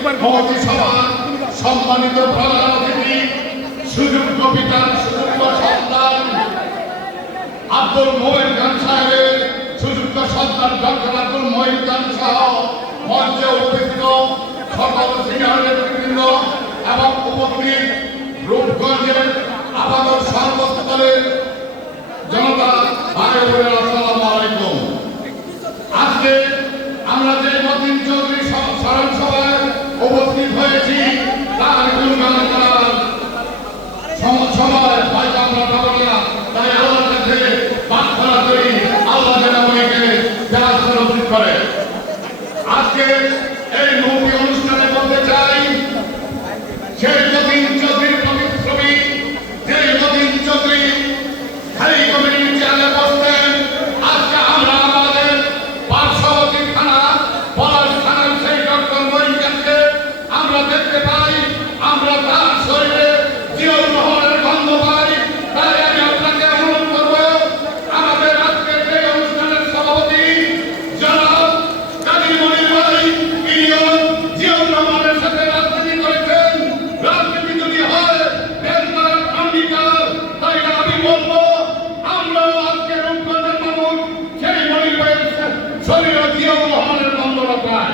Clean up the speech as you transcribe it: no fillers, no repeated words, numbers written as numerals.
মন্ত্রিসভার সম্মানিত প্রধান অতিথি, সুযোগ্য পিতার সুযোগ্য সন্তান আব্দুল মোমেন খান সাহেবের সুযোগ্য সন্তান ডক্টর আব্দুল মোমেন খান সহ মঞ্চে উপস্থিত সকল সিনিয়র নেতৃবৃন্দ এবং উপস্থিত রূপগঞ্জের আপাতত সর্বস্তরের জনতা ভাই বোনেরা, আসসালামু আলাইকুম। আজকে আমরা যে মতিন চৌধুরী স্মরণ সভায় উপস্থিত হয়েছি তার গুণগান করার সময় হয়তো আমরা পাবো না, তাই আল্লাহর কাছে প্রার্থনা করি আল্লাহ যেন আমাকে ব্যবস্থা নসিব করে। আজকে এই মুহূর্তে অনুষ্ঠানে বলতে চাই সেই মতিন চৌধুরীর প্রতিশ্রমী, যে মতিন চৌধুরী খালি কমিটির চেয়ারে বসতেন, আজকে আমরা আমাদের পার্শ্ববর্তী থানা পলাশ থানার সেই ডক্টর মহিনকে আমরা দেখতে পাই, আমরা তার শরীরে জীবন রহমানের গন্ধ পাই। তাই আমি আপনাকে অনুরোধ করব, আমাদের আজকে সেই অনুষ্ঠানের সভাপতি জনাব কাজী মনির ভাই, ইনিও জীবন রহমানের সাথে রাজনীতি করেছেন। রাজনীতি যদি হয় দেশবার অঙ্গীকার, তাই আমি বলবো আমরাও আজকে রূপগঞ্জের মানুষ সেই মনির ভাইয়ের শরীরে জীবন রহমানের গন্ধ পাই।